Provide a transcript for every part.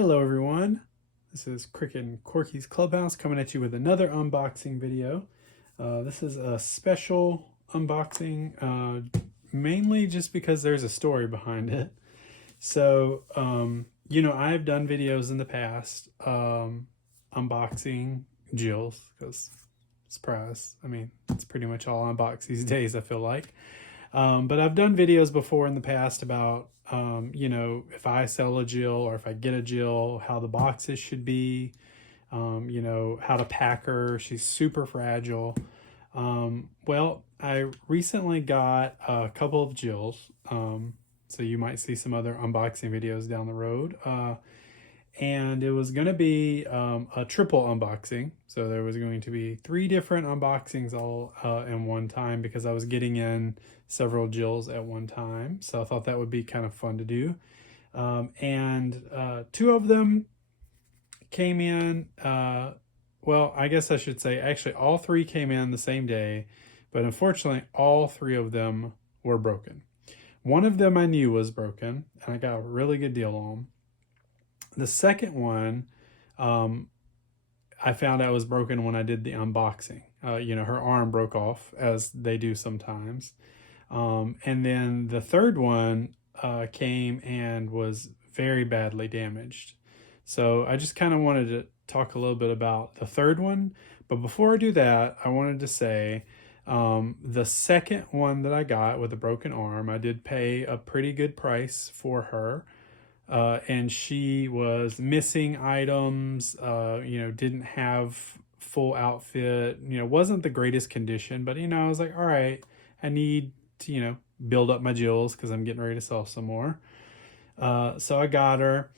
Hello everyone, this is Cricket and Corky's Clubhouse coming at you with another unboxing video. This is a special unboxing, mainly just because there's a story behind it. So, I've done videos in the past unboxing Jill's, because surprise, it's pretty much all I unbox these days, I feel like. But I've done videos before in the past about, if I sell a Jill or if I get a Jill, how the boxes should be, how to pack her. She's super fragile. Well, I recently got a couple of Jills. So you might see some other unboxing videos down the road. And it was going to be a triple unboxing. So there was going to be 3 different unboxings all in one time because I was getting in several Jills at one time. So I thought that would be kind of fun to do. And 2 of them came in, well, I guess I should say actually all 3 came in the same day, but unfortunately all 3 of them were broken. One of them I knew was broken and I got a really good deal on. The second one, I found out was broken when I did the unboxing. Her arm broke off, as they do sometimes. And then the third one came and was very badly damaged. So I just kind of wanted to talk a little bit about the third one. But before I do that, I wanted to say the second one that I got with a broken arm, I did pay a pretty good price for her. And she was missing items, didn't have full outfit, wasn't the greatest condition, but, I was like, all right, I need to, build up my Jills because I'm getting ready to sell some more. So I got her.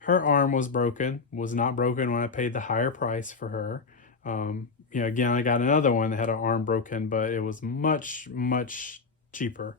Her arm was broken, was not broken when I paid the higher price for her. Again, I got another one that had her arm broken, but it was much, much cheaper.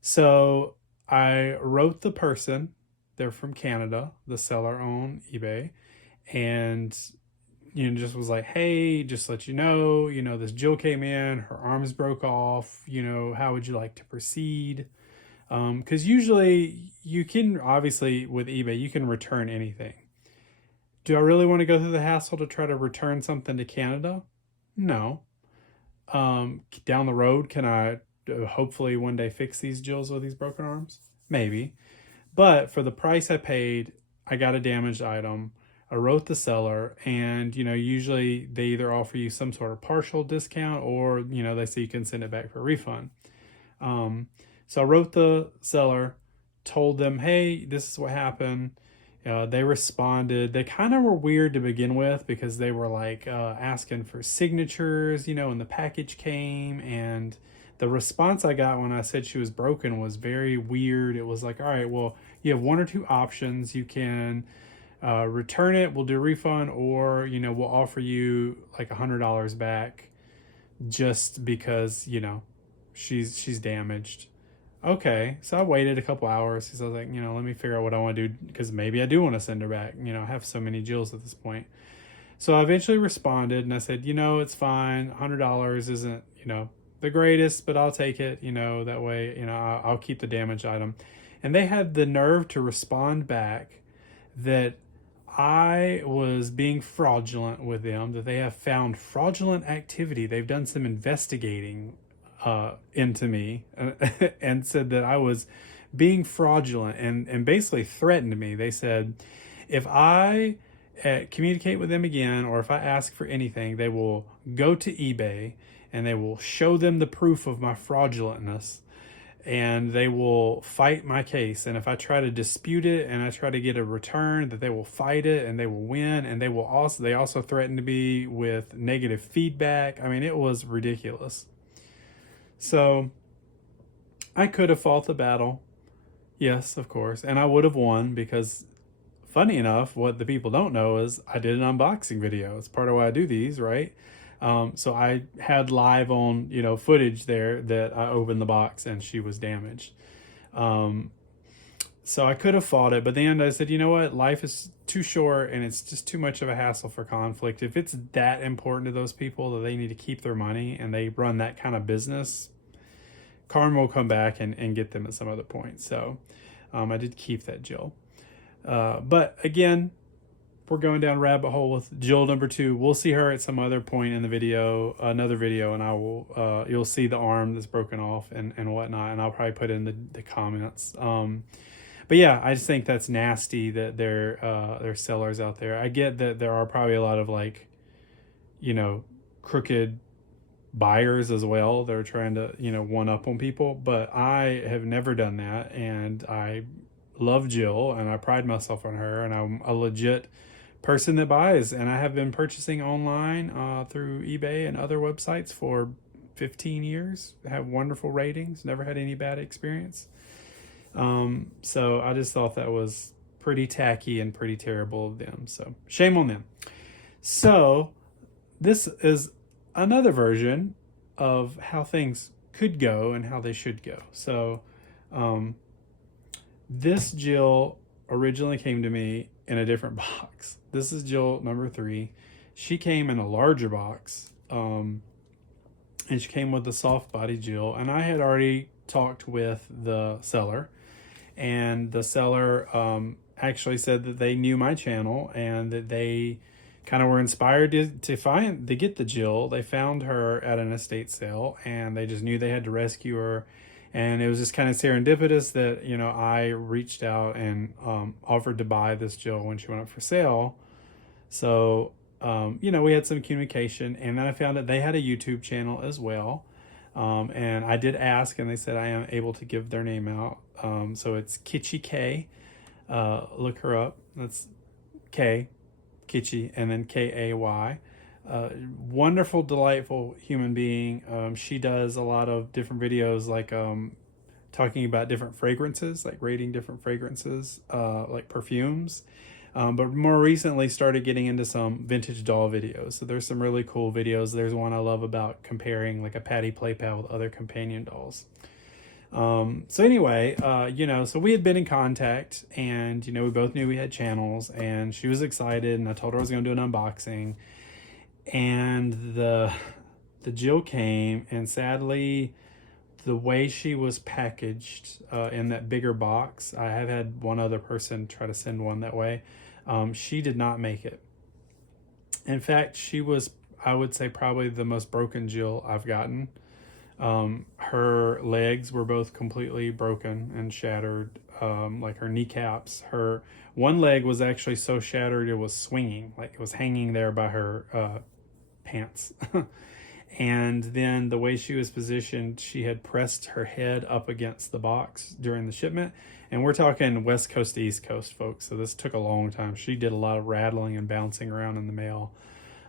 So I wrote the person. They're from Canada, the seller on eBay, and just was like, hey, just let you know, this Jill came in, her arms broke off, how would you like to proceed? Because usually you can, obviously with eBay, you can return anything. Do I really want to go through the hassle to try to return something to Canada? No. Down the road, can I hopefully one day fix these Jills with these broken arms? Maybe. But for the price I paid, I got a damaged item. I wrote the seller, and usually they either offer you some sort of partial discount or they say you can send it back for a refund. So I wrote the seller, told them, hey, this is what happened. They responded. They kind of were weird to begin with because they were like asking for signatures, and the package came, and the response I got when I said she was broken was very weird. It was like, all right, well, you have 1 or 2 options. You can return it, we'll do a refund, or, we'll offer you like $100 back just because, she's damaged. Okay, so I waited a couple hours because I was like, let me figure out what I want to do because maybe I do want to send her back. I have so many Jills at this point. So I eventually responded and I said, it's fine. $100 isn't, the greatest, but I'll take it, that way, I'll keep the damaged item. And they had the nerve to respond back that I was being fraudulent with them, that they have found fraudulent activity. They've done some investigating into me and said that I was being fraudulent and basically threatened me. They said, if I communicate with them again, or if I ask for anything, they will go to eBay and they will show them the proof of my fraudulentness and they will fight my case. And if I try to dispute it and I try to get a return, that they will fight it and they will win. And they also threatened me with negative feedback. It was ridiculous. So I could have fought the battle. Yes, of course. And I would have won because, funny enough, what the people don't know is I did an unboxing video. It's part of why I do these, right? So I had live on, footage there that I opened the box and she was damaged. So I could have fought it, but then I said, you know what? Life is too short and it's just too much of a hassle for conflict. If it's that important to those people that they need to keep their money and they run that kind of business, karma will come back and get them at some other point. So I did keep that Jill. But again, we're going down rabbit hole with Jill number 2. We'll see her at some other point in the video, another video, and I will you'll see the arm that's broken off and whatnot, and I'll probably put in the comments. But yeah, I just think that's nasty that there are sellers out there. I get that there are probably a lot of like, you know, crooked buyers as well. They're trying to, you know, one up on people, but I have never done that, and I love Jill and I pride myself on her, and I'm a legit person that buys, and I have been purchasing online through eBay and other websites for 15 years. I have wonderful ratings, never had any bad experience. So I just thought that was pretty tacky and pretty terrible of them. So shame on them. So this is another version of how things could go and how they should go. So this Jill originally came to me in a different box. This is Jill number 3. She came in a larger box, and she came with the soft body Jill, and I had already talked with the seller, and the seller actually said that they knew my channel and that they kind of were inspired to get the Jill. They found her at an estate sale, and they just knew they had to rescue her. And it was just kind of serendipitous that, you know, I reached out and offered to buy this Jill when she went up for sale. So, you know, we had some communication, and then I found that they had a YouTube channel as well. And I did ask, and they said I am able to give their name out. So it's Kitschy K. Look her up. That's K, Kitschy, and then Kay. Wonderful, delightful human being. She does a lot of different videos, like talking about different fragrances, like rating different fragrances, like perfumes. But more recently started getting into some vintage doll videos. So there's some really cool videos. There's one I love about comparing like a Patty Play Pal with other companion dolls. So anyway, you know, so we had been in contact, and, you know, we both knew we had channels, and she was excited, and I told her I was going to do an unboxing, and the Jill came, and sadly, the way she was packaged, in that bigger box, I have had one other person try to send one that way. She did not make it. In fact, she was, I would say, probably the most broken Jill I've gotten. Her legs were both completely broken and shattered, like her kneecaps. Her one leg was actually so shattered it was swinging, like it was hanging there by her pants. And then the way she was positioned, she had pressed her head up against the box during the shipment. And we're talking West Coast to East Coast, folks. So this took a long time. She did a lot of rattling and bouncing around in the mail.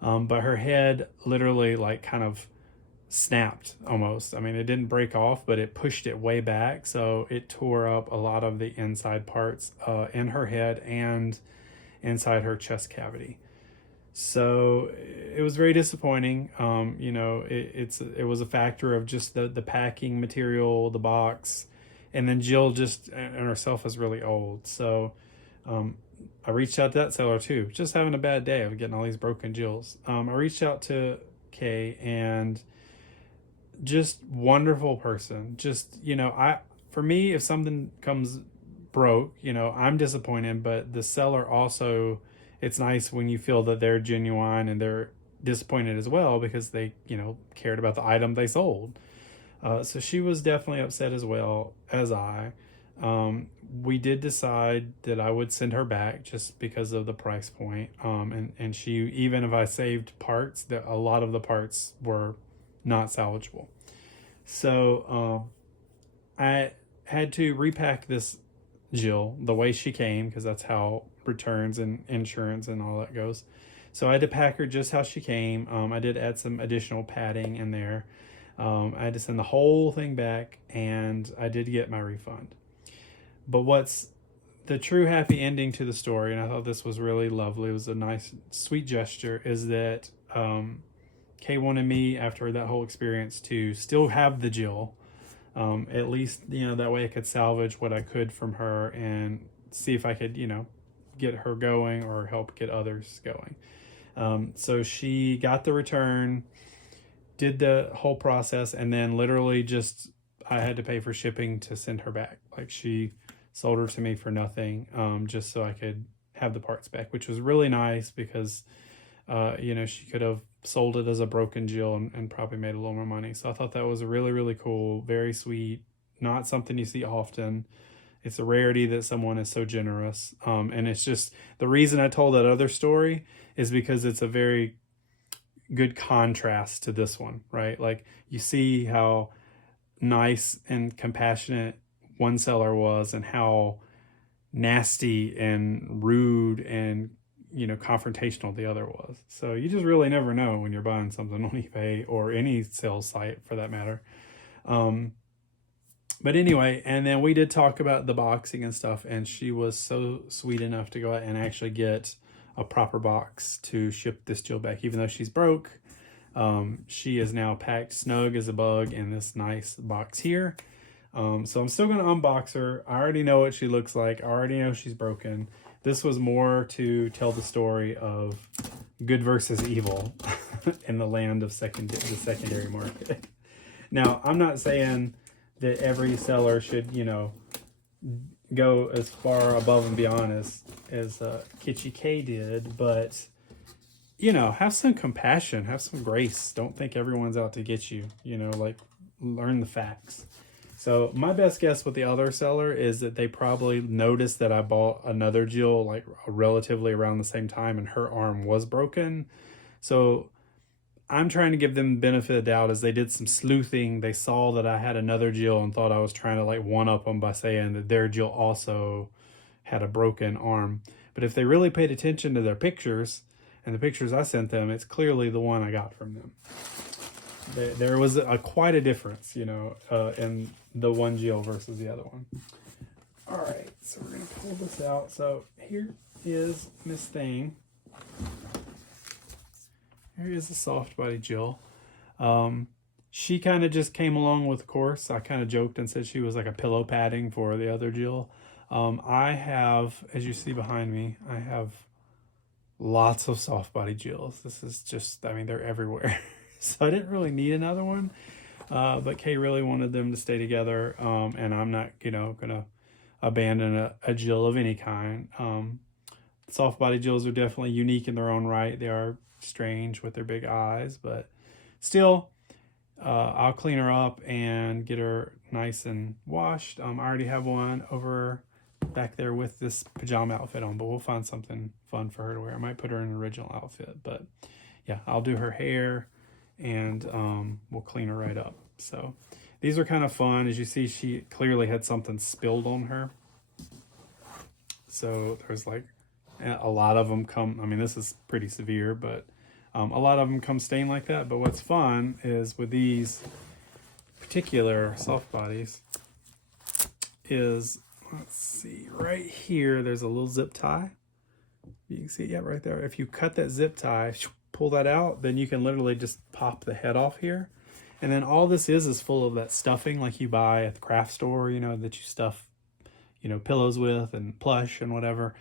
But her head literally like kind of snapped almost. I mean, it didn't break off, but it pushed it way back. So it tore up a lot of the inside parts in her head and inside her chest cavity. So it was very disappointing. You know, it was a factor of just the packing material, the box, and then Jill just and herself is really old. So I reached out to that seller too, just having a bad day of getting all these broken Jills. I reached out to Kay, and just wonderful person. Just, you know, for me, if something comes broke, you know, I'm disappointed, but the seller also, it's nice when you feel that they're genuine and they're disappointed as well, because they, you know, cared about the item they sold. So she was definitely upset as well as I. We did decide that I would send her back just because of the price point. And she, even if I saved parts, that a lot of the parts were not salvageable. So I had to repack this Jill the way she came, because that's how returns and insurance and all that goes. So I had to pack her just how she came. I did add some additional padding in there. I had to send the whole thing back, and I did get my refund. But what's the true happy ending to the story, and I thought this was really lovely, it was a nice, sweet gesture, is that Kay wanted me, after that whole experience, to still have the Jill. At least, you know, that way I could salvage what I could from her and see if I could, you know, get her going or help get others going. So she got the return, did the whole process, and then literally just I had to pay for shipping to send her back. Like, she sold her to me for nothing, just so I could have the parts back, which was really nice because, you know, she could have sold it as a broken Jill and probably made a little more money. So I thought that was really, really cool, very sweet, not something you see often. It's a rarity that someone is so generous. And it's just, the reason I told that other story is because it's a very good contrast to this one, right? Like, you see how nice and compassionate one seller was and how nasty and rude and, you know, confrontational the other was. So you just really never know when you're buying something on eBay or any sales site for that matter. But anyway, and then we did talk about the boxing and stuff, and she was so sweet enough to go out and actually get a proper box to ship this Jill back. Even though she's broke, she is now packed snug as a bug in this nice box here. So I'm still going to unbox her. I already know what she looks like. I already know she's broken. This was more to tell the story of good versus evil in the land of the secondary market. Now, I'm not saying that every seller should, you know, go as far above and beyond as Kitschy K did, but, you know, have some compassion, have some grace. Don't think everyone's out to get you, you know, like, learn the facts. So my best guess with the other seller is that they probably noticed that I bought another Jill like relatively around the same time and her arm was broken. So I'm trying to give them the benefit of the doubt as they did some sleuthing. They saw that I had another Jill and thought I was trying to like one-up them by saying that their Jill also had a broken arm. But if they really paid attention to their pictures and the pictures I sent them, it's clearly the one I got from them. There was quite a difference, you know, in the one Jill versus the other one. All right, so we're going to pull this out. So here is Miss Thing. Here is a soft body Jill. She kind of just came along with the course. I kind of joked and said she was like a pillow padding for the other Jill. I have, as you see behind me, I have lots of soft body Jills. This is just, I mean, they're everywhere. So I didn't really need another one, but Kay really wanted them to stay together, and I'm not, you know, going to abandon a Jill of any kind. Soft body Jills are definitely unique in their own right. They are strange with their big eyes, but still, I'll clean her up and get her nice and washed. I already have one over back there with this pajama outfit on, but we'll find something fun for her to wear. I might put her in an original outfit, but yeah, I'll do her hair and we'll clean her right up. So these are kind of fun. As you see, she clearly had something spilled on her. So there's like a lot of them come, I mean, this is pretty severe, but a lot of them come stained like that. But what's fun is with these particular soft bodies is, let's see, right here, there's a little zip tie. You can see it, yeah, right there. If you cut that zip tie, pull that out, then you can literally just pop the head off here. And then all this is full of that stuffing like you buy at the craft store, you know, that you stuff, you know, pillows with and plush and whatever.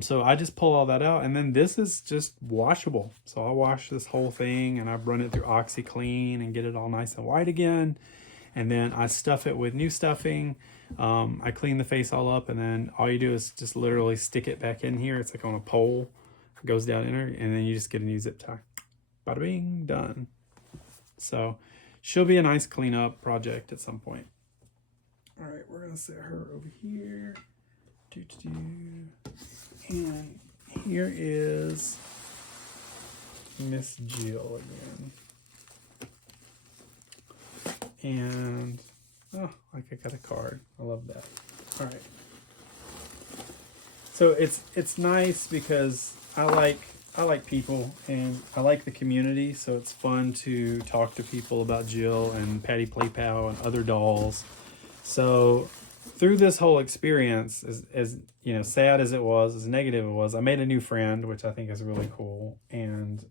So I just pull all that out, and then this is just washable. So I'll wash this whole thing and I run it through OxyClean and get it all nice and white again. And then I stuff it with new stuffing. I clean the face all up, and then all you do is just literally stick it back in here. It's like on a pole, it goes down in her, and then you just get a new zip tie. Bada bing, done. So she'll be a nice cleanup project at some point. All right, we're gonna set her over here. And here is Miss Jill again. And oh, like I got a card. I love that. All right. So it's nice because I like people and I like the community. So it's fun to talk to people about Jill and Patty Play Pal and other dolls. So through this whole experience, as you know, sad as it was, as negative it was, I made a new friend, which I think is really cool. And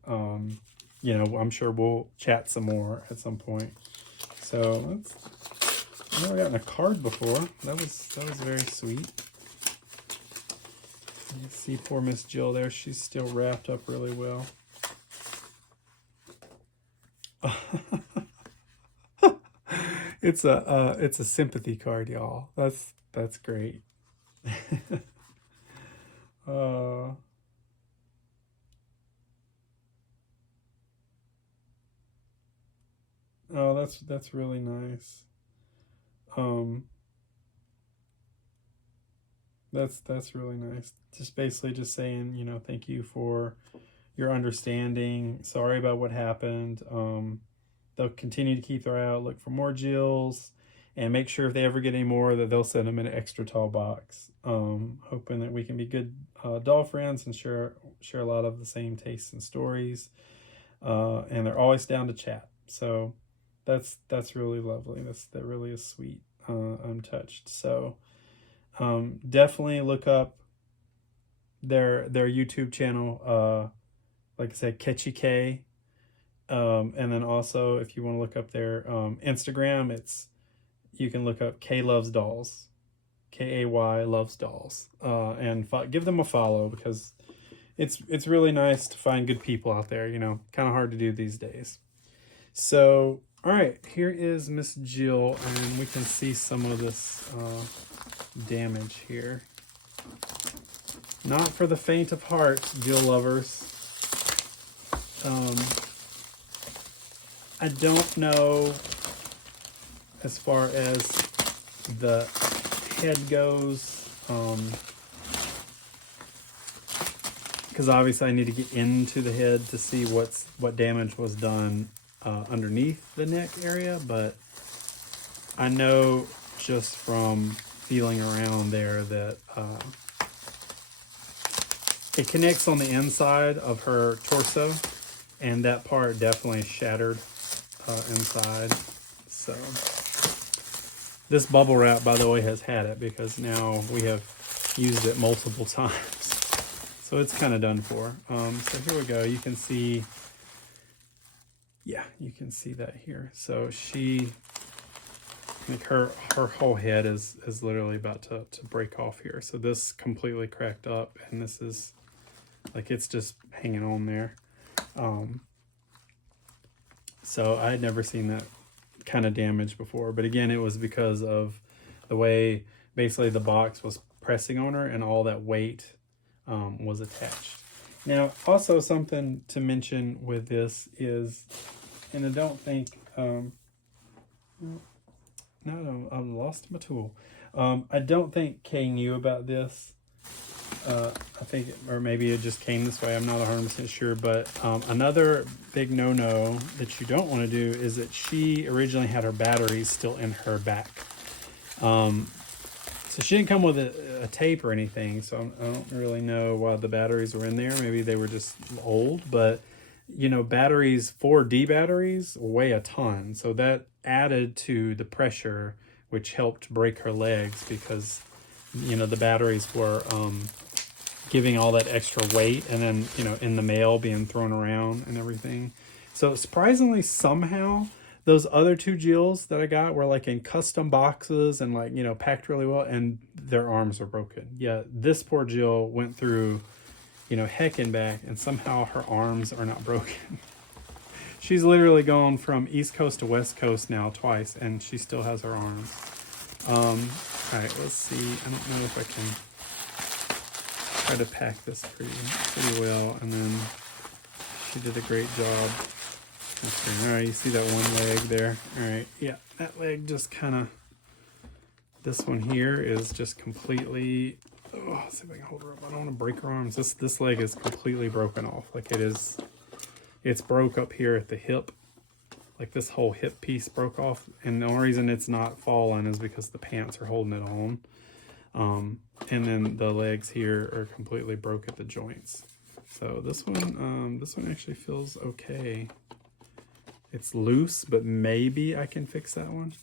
you know, I'm sure we'll chat some more at some point. So I've never gotten a card before. That was very sweet. You see poor Miss Jill there. She's still wrapped up really well. It's a sympathy card, y'all. That's great. that's really nice. That's really nice. Just basically just saying, you know, thank you for your understanding. Sorry about what happened. They'll continue to keep their eye out, look for more Jills, and make sure if they ever get any more that they'll send them in an extra tall box. Hoping that we can be good doll friends and share a lot of the same tastes and stories. And they're always down to chat. So that's really lovely. That really is sweet. I'm touched. So definitely look up their YouTube channel. Like I said, Catchy K. And then also, if you want to look up their Instagram, you can look up K Loves Dolls, Kay Loves Dolls, and give them a follow, because it's really nice to find good people out there. You know, kind of hard to do these days. So, all right, here is Miss Jill, and we can see some of this damage here. Not for the faint of heart, Jill lovers. I don't know as far as the head goes, because obviously I need to get into the head to see what damage was done underneath the neck area, but I know just from feeling around there that it connects on the inside of her torso, and that part definitely shattered inside. So this bubble wrap, by the way, has had it, because now we have used it multiple times. So it's kind of done for. So here we go. You can see, yeah, you can see that here. So like her whole head is literally about to break off here. So this completely cracked up, and this is like, it's just hanging on there. So I had never seen that kind of damage before, but again, it was because of the way basically the box was pressing on her and all that weight was attached. Now, also something to mention with this is, and I don't think, no, I've lost my tool. I don't think Kay knew about this. I think, or maybe it just came this way. I'm not 100% sure, but another big no-no that you don't want to do is that she originally had her batteries still in her back. So she didn't come with a tape or anything, so I don't really know why the batteries were in there. Maybe they were just old, but you know, batteries, 4D batteries, weigh a ton. So that added to the pressure, which helped break her legs, because, you know, the batteries were giving all that extra weight, and then, you know, in the mail being thrown around and everything. So surprisingly, somehow, those other two Jills that I got were like in custom boxes and, like, you know, packed really well, and their arms were broken. Yeah, this poor Jill went through, you know, heck and back, and somehow her arms are not broken. She's literally gone from East Coast to West Coast now twice, and she still has her arms. All right, let's see. I don't know if I can try to pack this pretty well, and then she did a great job. Okay, all right, you see that one leg there? All right, yeah, that leg just kind of, this one here is just completely, oh, let's see if I can hold her up. I don't want to break her arms. This leg is completely broken off. Like it's broke up here at the hip. Like this whole hip piece broke off. And the only reason it's not fallen is because the pants are holding it on. And then the legs here are completely broke at the joints. So this one actually feels okay. It's loose, but maybe I can fix that one.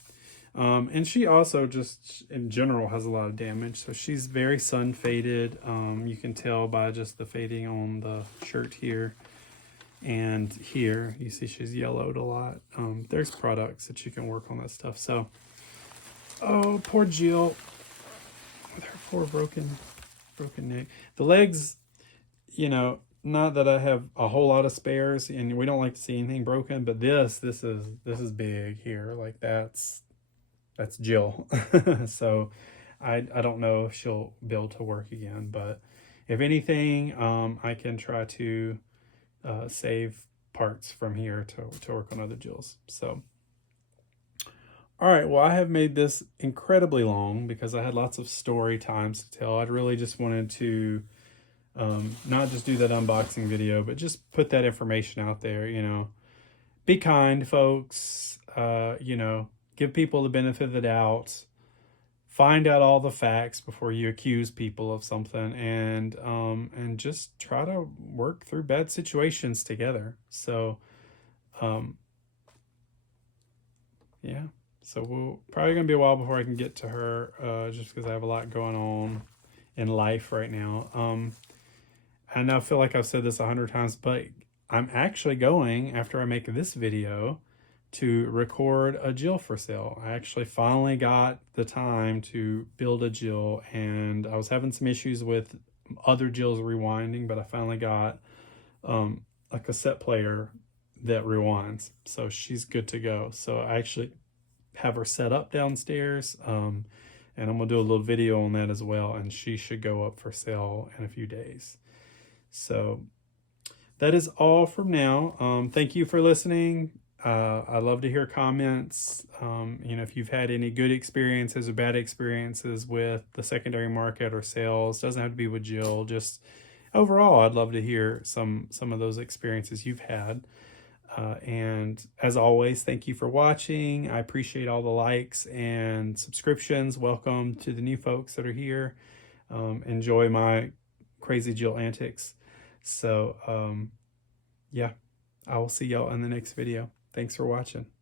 And she also just in general has a lot of damage. So she's very sun faded. You can tell by just the fading on the shirt here. And here, you see she's yellowed a lot. There's products that you can work on that stuff. So, oh, poor Jill with her poor broken neck. The legs, you know, not that I have a whole lot of spares, and we don't like to see anything broken, but this is big here. Like that's Jill. So I don't know if she'll be able to work again, but if anything, I can try to save parts from here to work on other Jills. So All right, well, I have made this incredibly long because I had lots of story times to tell. I'd really just wanted to not just do that unboxing video, but just put that information out there. Be kind, folks. Give people the benefit of the doubt. Find out all the facts before you accuse people of something, and just try to work through bad situations together. So, um, yeah. So we'll probably gonna be a while before I can get to her, just because I have a lot going on in life right now. And I feel like I've said this 100 times, but I'm actually going, after I make this video, to record a Jill for sale. I actually finally got the time to build a Jill, and I was having some issues with other Jills rewinding, but I finally got a cassette player that rewinds, so she's good to go. So I actually have her set up downstairs, and I'm gonna do a little video on that as well, and she should go up for sale in a few days. So that is all from now. Thank you for listening. I love to hear comments. If you've had any good experiences or bad experiences with the secondary market or sales, doesn't have to be with Jill. Just overall, I'd love to hear some of those experiences you've had. And as always, thank you for watching. I appreciate all the likes and subscriptions. Welcome to the new folks that are here. Enjoy my crazy Jill antics. So, yeah, I will see y'all in the next video. Thanks for watching.